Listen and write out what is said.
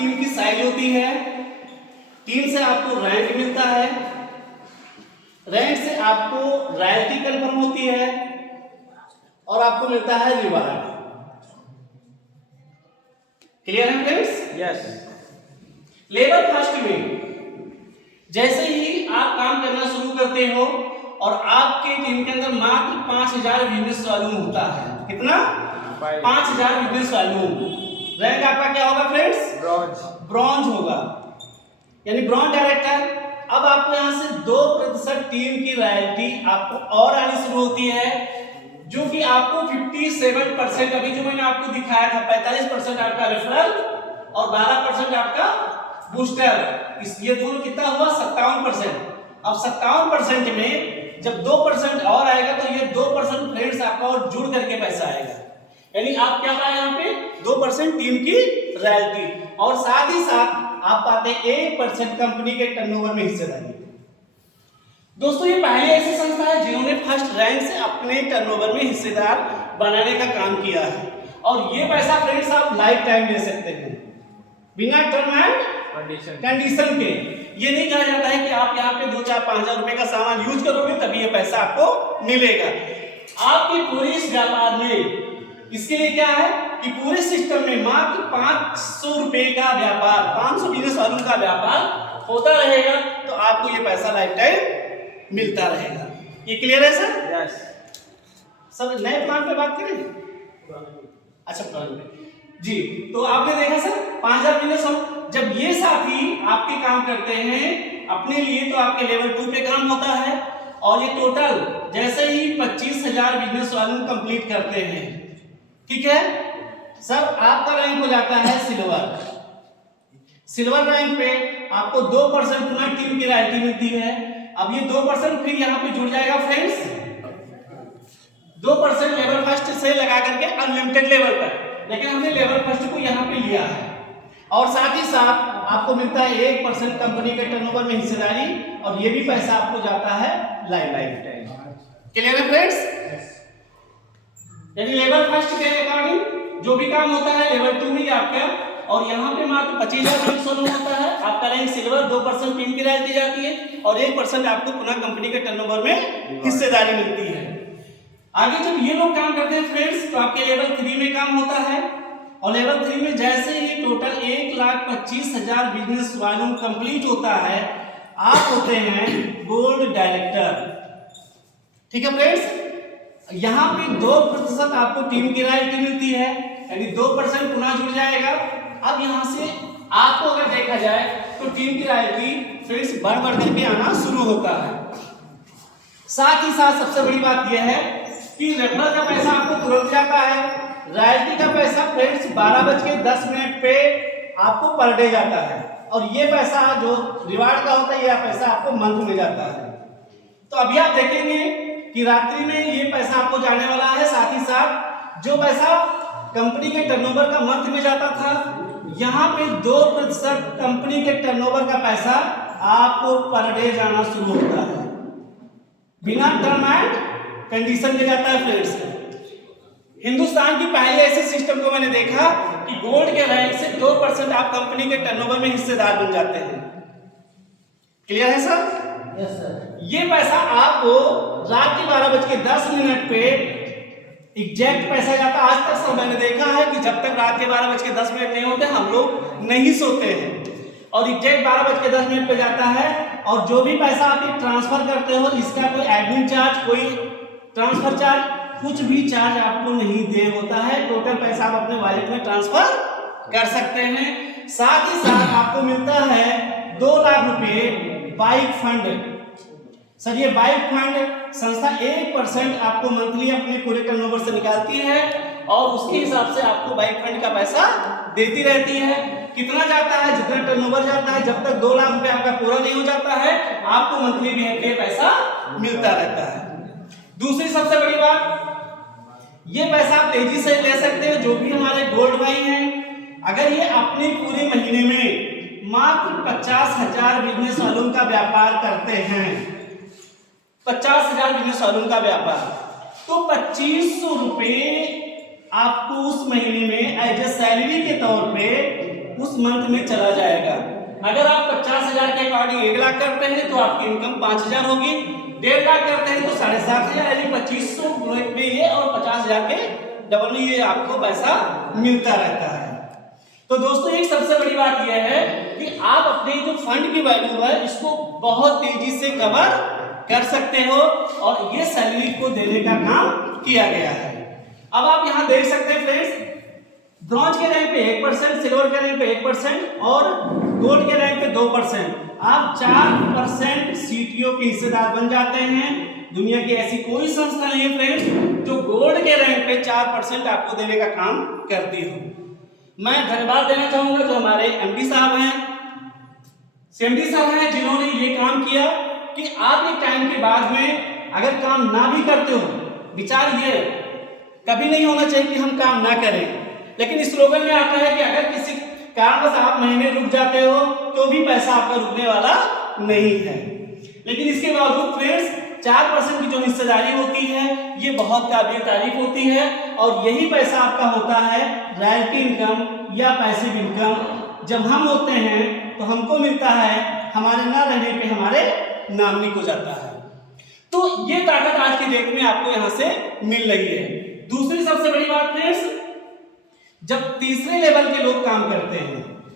Team की size होती है, टीम से आपको रैंक मिलता है, रैंक से आपको रॉयल्टी कंफर्म होती है और आपको मिलता है रिवार्ड। क्लियर है फ्रेंड्स? यस। लेवल फर्स्ट में जैसे ही आप काम करना शुरू करते हो और आपके टीम के अंदर मात्र 5000 बिजनेस वॉल्यूम होता है। कितना? 5000 बिजनेस वॉल्यूम। रैंक आपका क्या होगा फ्रेंड्स? ब्रॉन्ज। ब्रॉन्ज होगा, यानी ब्रॉन्ज डायरेक्टर। अब आपको यहां से 2% टीम की रॉयल्टी आपको और आनी शुरू होती है, जो कि आपको 57%, अभी जो मैंने आपको दिखाया था 45% आपका रेफरल और 12% आपका बूस्टर, ये दोनों कितना हुआ? 57%। अब 57% में जब 2% और आएगा तो ये 2% फ्रेंड्स आपका और जुड़ करके पैसा आएगा, यानी आप क्या पाए यहाँ पे? 2% टीम की रॉयल्टी और साथ ही साथ आप पाते 1% कंपनी के टर्नओवर में हिस्सेदारी। दोस्तों ये पहली ऐसी संस्था है जिन्होंने फर्स्ट रैंक से अपने टर्नओवर में हिस्सेदार बनाने का काम किया है और ये पैसा फ्रेंड्स आप लाइफ टाइम ले सकते हैं बिना टर्म एंड कंडीशन के। ये नहीं कहा जाता है कि आप यहाँ पे 2-4-5 रुपए का सामान यूज करोगे तभी ये पैसा आपको मिलेगा। आपके पूरे इस व्यापार में इसके लिए क्या है कि पूरे सिस्टम में मात्र 500 रुपए का व्यापार, 500 बिजनेस वॉल्यूम का व्यापार होता रहेगा तो आपको ये पैसा लाइफ टाइम मिलता रहेगा। ये क्लियर है सर? यस। सर नए प्लान पे बात करें? अच्छा प्लान पे जी। तो आपने देखा सर 5000 बिजनेस वॉल्यूम। जब ये साथी आपके काम करते हैं अपने लिए तो आपके लेवल 2 पे काम होता है और ये टोटल जैसे ही 25000 बिजनेस वॉल्यूम कंप्लीट करते हैं, ठीक है सर, आपका रैंक हो जाता है सिल्वर। सिल्वर रैंक पे आपको 2% पुनः टीम की रॉयल्टी मिलती है। अब ये 2% फिर यहाँ पे जुड़ जाएगा फ्रेंड्स, 2% लेवल फर्स्ट से लगा करके अनलिमिटेड लेवल पर, लेकिन हमने लेवल फर्स्ट को यहाँ पे लिया है और साथ ही साथ आपको मिलता है 1% कंपनी के टर्नओवर में हिस्सेदारी और ये भी पैसा आपको जाता है लाइफ टाइम। क्लियर है फ्रेंड्स? यानी लेवल फर्स्ट के अकॉर्डिंग जो भी काम होता है लेवल 2 में आपका, और यहाँ पे मात्र 25000 होता है, आपका रैंक सिल्वर, 2% टीम की रॉयल्टी जाती है और 1% आपको पुनः कंपनी के टर्नओवर में हिस्सेदारी मिलती है। आगे जब ये लोग काम करते हैं फ्रेंड्स तो आपके लेवल 3 में काम होता है और लेवल 3 में जैसे ही टोटल 1,25,000 बिजनेस वॉल्यूम कंप्लीट होता है आप होते हैं गोल्ड डायरेक्टर। ठीक है फ्रेंड्स? यहाँ पे 2% आपको टीम की रॉयल्टी मिलती है, यानी 2% पुनः जुड़ जाएगा। अब यहाँ से आपको अगर देखा जाए तो टीम की रॉयल्टी फ्रेंड्स बढ़ करके आना शुरू होता है। साथ ही साथ सबसे बड़ी बात यह है कि रेफरल का पैसा आपको तुरंत जाता है, रॉयल्टी का पैसा फ्रेंड्स 12:10 पे आपको पर डे जाता है और ये पैसा जो रिवार्ड का होता है यह पैसा आपको मंथ में जाता है। तो अभी आप देखेंगे कि रात्रि में ये पैसा आपको जाने वाला है, साथ ही साथ जो पैसा कंपनी के टर्नओवर का मंथ में जाता था यहाँ पे 2% कंपनी के टर्नओवर का पैसा आपको पर डे जाना शुरू होता है, बिना टर्म एंड कंडीशन के जाता है फ्रेंड्स। हिंदुस्तान की पहली ऐसे सिस्टम को मैंने देखा कि गोल्ड के रैंक से 2% आप कंपनी के टर्नओवर में हिस्सेदार बन जाते हैं। क्लियर है सर? Yes sir. ये पैसा आपको रात के 12:10 पे एग्जैक्ट पैसा जाता। आज तक सब मैंने देखा है कि जब तक रात के 12:10 नहीं होते हम लोग नहीं सोते हैं और एग्जैक्ट 12:10 पे जाता है और जो भी पैसा आप ट्रांसफर करते हो इसका कोई एडमिन चार्ज, कोई ट्रांसफर चार्ज, कुछ भी चार्ज आपको नहीं दे होता है। टोटल पैसा आप अपने वॉलेट में ट्रांसफर कर सकते हैं। साथ ही साथ आपको मिलता है 2 लाख रुपए बाइक फंड। सर ये बाइक फंड संस्था 1% आपको मंथली अपने पूरे टर्नओवर से निकालती है और उसके हिसाब से आपको बाइक फंड का पैसा देती रहती है। कितना जाता है? जितना टर्नओवर जाता है, जब तक 2 लाख रुपए आपका पूरा नहीं हो जाता है आपको मंथली भी ये पैसा मिलता रहता है। दूसरी सबसे बड़ी बात, ये पैसा आप तेजी से ले सकते हो। जो भी हमारे गोल्ड भाई हैं अगर ये अपने पूरे महीने में मात्र 50,000 बिजनेस वॉल्यूम का व्यापार करते हैं, 50,000 बिजनेस वॉल्यूम का व्यापार, तो 2500 रुपए आपको उस महीने में एज ए सैलरी के तौर पे उस मंथ में चला जाएगा। अगर आप 50,000 के अकॉर्डिंग 1 लाख करते हैं तो आपकी इनकम 5,000 होगी, 1.5 लाख करते हैं तो 7,500 यानी 2500 में ये और 50,000 के डबल में ये आपको पैसा मिलता रहता है। तो दोस्तों एक सबसे बड़ी बात यह है कि आप अपने जो फंड की वैल्यू है इसको बहुत तेजी से कवर कर सकते हो और ये सैलरी को देने का काम किया गया है। अब आप यहां देख सकते हैं फ्रेंड्स, ब्रॉन्ज के रैंक पे 1%, सिल्वर के रैंक पे 1% और गोल्ड के रैंक पे 2%, आप 4% सीटीओ के हिस्सेदार बन जाते हैं। दुनिया की ऐसी कोई संस्था नहीं है फ्रेंड्स जो गोल्ड के रैंक पे 4% आपको देने का काम करती हो। मैं धन्यवाद देना चाहूंगा जो हमारे एमडी साहब हैं, सीएमडी साहब हैं, जिन्होंने ये काम किया कि आप एक टाइम के बाद में अगर काम ना भी करते हो, विचार ये कभी नहीं होना चाहिए कि हम काम ना करें, लेकिन स्लोगन में आता है कि अगर किसी कारणवश आप महीने रुक जाते हो तो भी पैसा आपका रुकने वाला नहीं है। लेकिन इसके बावजूद फ्रेंड्स 4% की जो हिस्सेदारी होती है ये बहुत काबिल तारीफ होती है और यही पैसा आपका होता है रॉयल्टी इनकम या पैसिव इनकम। जब हम होते हैं तो हमको मिलता है, हमारे ना रहने पे हमारे नामनी को जाता है। तो ये ताकत आज की डेट में आपको यहां से मिल रही है। दूसरी सबसे बड़ी बात फ्रेंड्स, जब तीसरे लेवल के लोग काम करते हैं